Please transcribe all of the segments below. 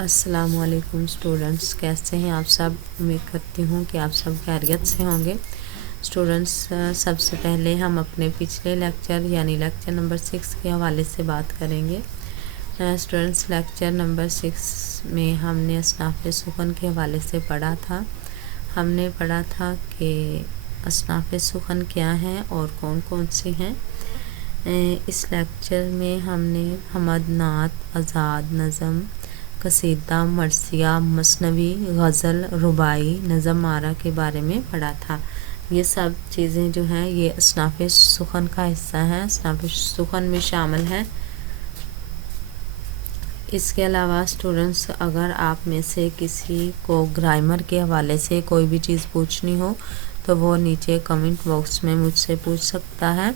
अस्सलाम वालेकुम स्टूडेंट्स, कैसे हैं आप सब। उम्मीद करती हूँ कि आप सब खैरियत से होंगे। स्टूडेंट्स, सबसे पहले हम अपने पिछले लेक्चर यानी लेक्चर नंबर 6 के हवाले से बात करेंगे। स्टूडेंट्स, लेक्चर नंबर 6 में हमने असनाफ़ सुखन के हवाले से पढ़ा था। हमने पढ़ा था कि असनाफ़ सुखन क्या हैं और कौन कौन सी हैं। इस लेक्चर में हमने हमद, नात, आज़ाद, नज़म, कसीदा, मरसिया, मसनवी, गज़ल, रुबाई, नज़म आरा के बारे में पढ़ा था। ये सब चीज़ें जो हैं ये असनाफ़ सुखन का हिस्सा हैं, असनाफ़ सुखन में शामिल हैं। इसके अलावा स्टूडेंट्स, अगर आप में से किसी को ग्रामर के हवाले से कोई भी चीज़ पूछनी हो तो वो नीचे कमेंट बॉक्स में मुझसे पूछ सकता है।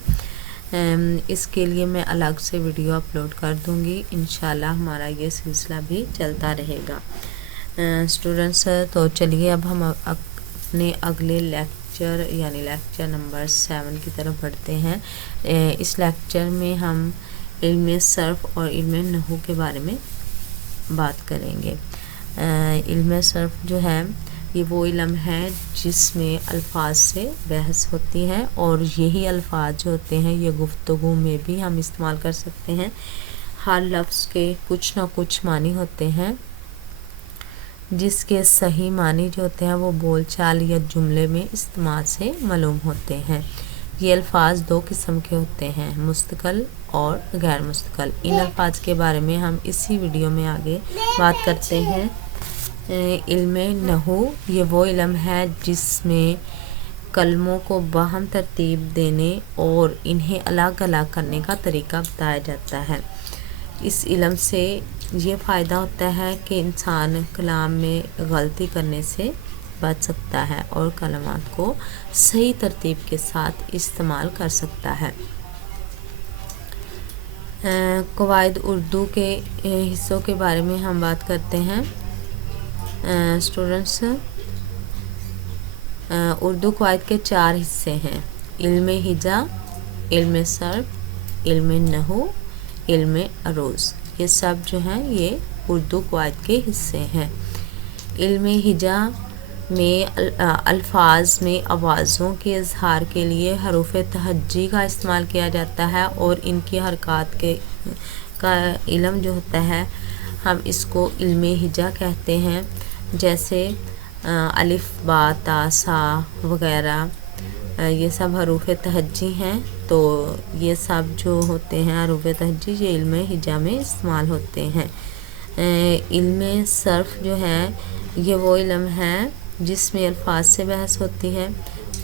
इसके लिए मैं अलग से वीडियो अपलोड कर दूंगी। इंशाल्लाह हमारा ये सिलसिला भी चलता रहेगा। स्टूडेंट्स, तो चलिए अब हम अपने अगले लेक्चर यानी लेक्चर नंबर 7 की तरफ बढ़ते हैं। इस लेक्चर में हम इल्म सर्फ और इल्म नहू के बारे में बात करेंगे। इल्म सर्फ जो है ये वो इल्म है जिसमें अल्फाज से बहस होती है और यही अल्फाज जो होते हैं ये गुफ्तगू में भी हम इस्तेमाल कर सकते हैं। हर लफ्ज़ के कुछ ना कुछ मानी होते हैं जिसके सही मानी जो होते हैं वो बोलचाल या जुमले में इस्तेमाल से मालूम होते हैं। ये अल्फाज दो किस्म के होते हैं, मुस्तक़ल और गैर मुस्तक़ल। इन अल्फाज के बारे में हम इसी वीडियो में आगे बात करते हैं। इल्मे नहू ये वो इल्म है जिसमें कलमों को बाहम तरतीब देने और इन्हें अलग अलग करने का तरीका बताया जाता है। इस इल्म से ये फ़ायदा होता है कि इंसान कलाम में गलती करने से बच सकता है और कलमात को सही तरतीब के साथ इस्तेमाल कर सकता है। कवायद उर्दू के हिस्सों के बारे में हम बात करते हैं। स्टूडेंट्स, उर्दू कवायद के 4 हिस्से हैं, इल्म हिजा, इल्म सर्फ, इल्म नहू, इल्म अरूज। ये सब जो हैं ये उर्दू कवायद के हिस्से हैं। इल्म हिजा में अल्फाज में आवाज़ों के इजहार के लिए हरूफ तहज्जी का इस्तेमाल किया जाता है और इनकी हरकत का इल्म जो होता है हम इसको इल्म हिजा कहते हैं। जैसे अलिफ, बा, ता, सा वगैरह ये सब हरूफ तहज्जी हैं। तो ये सब जो होते हैं हरूफ तहज्जी ये इल्म हिजा में इस्तेमाल होते हैं। इल्म सर्फ जो है ये वो इल्म है जिसमें अल्फाज से बहस होती है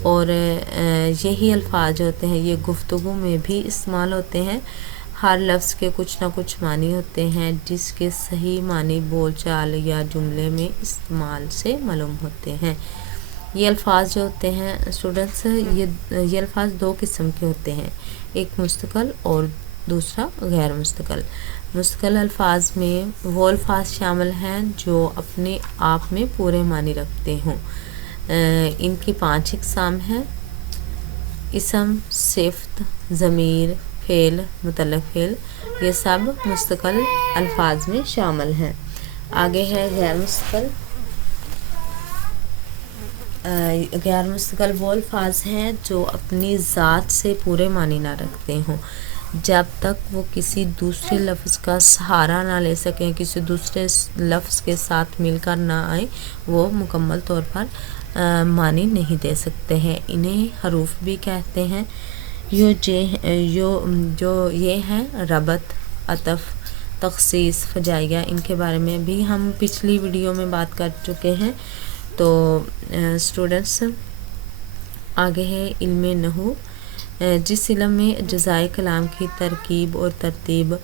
और यही अल्फाज होते हैं ये गुफ्तगू में भी इस्तेमाल होते हैं। हर लफ्ज़ के कुछ ना कुछ मानी होते हैं जिसके सही मानी बोलचाल या जुमले में इस्तेमाल से मालूम होते हैं। ये अल्फाज जो होते हैं स्टूडेंट्स ये अल्फाज दो किस्म के होते हैं, एक मुस्तक़ल और दूसरा गैर मुस्तक़ल। मुस्तक़ल अल्फाज में वो अल्फाज शामिल हैं जो अपने आप में पूरे मानी रखते हों। इनकी 5 इक़साम हैं, इसम, सिफ़त, ज़मीर, फ़ेल, मुतल्लक़ फ़ेल। ये सब मुस्तक़ल अल्फाज में शामिल हैं। आगे है गैर मुस्तक़ल। गैर मुस्तक़ल वो अल्फाज हैं जो अपनी ज़ात से पूरे मानी ना रखते हों। जब तक वो किसी दूसरे लफ्ज़ का सहारा ना ले सकें, किसी दूसरे लफ्ज़ के साथ मिलकर ना आए, वो मुकम्मल तौर पर मानी नहीं दे सकते हैं। इन्हें हरूफ भी कहते हैं। जो ये हैं रबत, अतफ़, तख़सीस, फ़जाइया, इनके बारे में भी हम पिछली वीडियो में बात कर चुके हैं। तो स्टूडेंट्स, आगे है इल्म नहू, जिस इल्म में अज्ज़ाए कलाम की तरकीब और तरतीब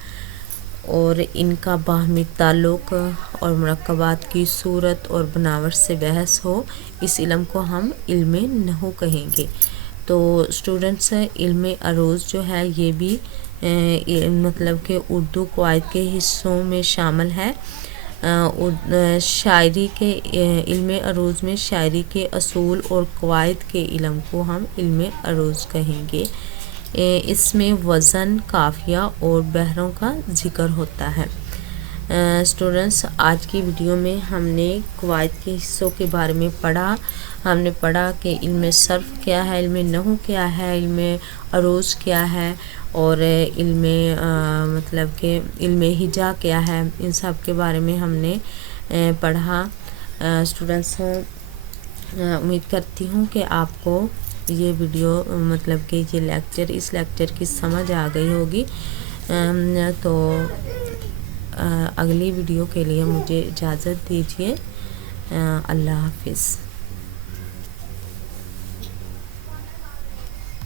और इनका बाहमी ताल्लुक़ और मुरक्कबात की सूरत और बनावट से बहस हो, इस इल्म को हम इल्म नहू कहेंगे। तो स्टूडेंट्स, इल्म अरूज जो है ये भी मतलब कि उर्दू कवायद के हिस्सों में शामिल है। शायरी के इल्म अरूज में शायरी के असूल और कवायद के इल्म को हम इल्म अरूज कहेंगे। इसमें वज़न, काफ़िया और बहरों का ज़िक्र होता है। اسٹوڈنٹس آج کی ویڈیو میں ہم نے قواعد کے حصوں کے بارے میں پڑھا. ہم نے پڑھا کہ علم صرف کیا ہے, علم نحو کیا ہے, علم عروض کیا ہے, اور علم مطلب کہ علم ہجا کیا ہے. ان سب کے بارے میں ہم نے پڑھا. اسٹوڈنٹس امید کرتی ہوں کہ آپ کو یہ ویڈیو مطلب کہ یہ لیکچر اس لیکچر کی سمجھ آ گئی ہوگی. تو اگلی ویڈیو کے لیے مجھے اجازت دیجیے. اللہ حافظ.